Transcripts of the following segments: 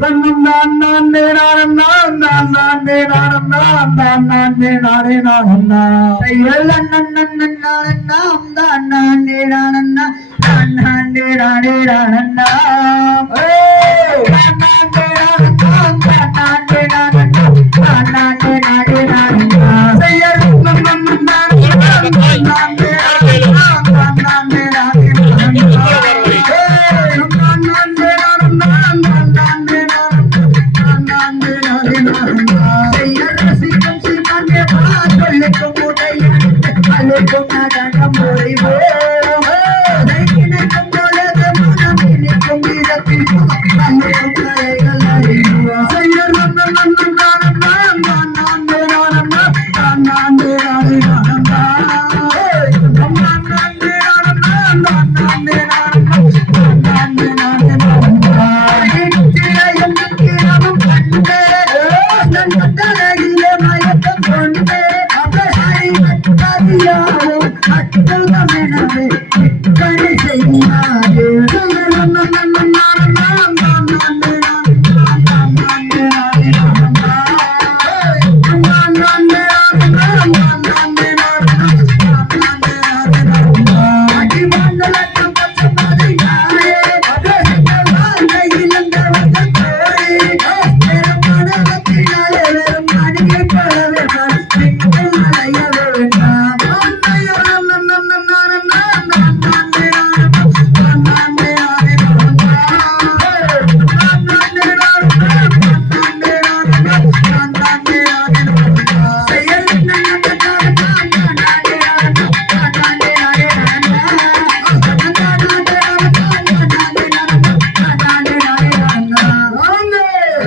தன்னம் நான் நான் நானம் நான் நான் நான் நானம் நான் நான் நான் நானே நானம் நான் தையல் அண்ணன் அண்ணன் நானன் நாம் தான் நான் நானன் நான் நான் நானே நானன் நினைக்கும் நகரம் உறைவோம் நினைக்கும் உலகம் உணம் நினைக்கும் இடத்தில் நம்மும் கலைகள் அறிவோம் செய்யர் மன்னம் மன்னம் காணும் நான் நான் நான் வேறானம் நான் நான் வேறானம் நான் நான் வேறானம் நான் நான் வேறானம் நான் நான் வேறானம் செல்வம் எனவே கணி செய்யாதே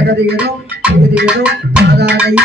பிரகதிகளும் பிரகதிகளும் சாதாரண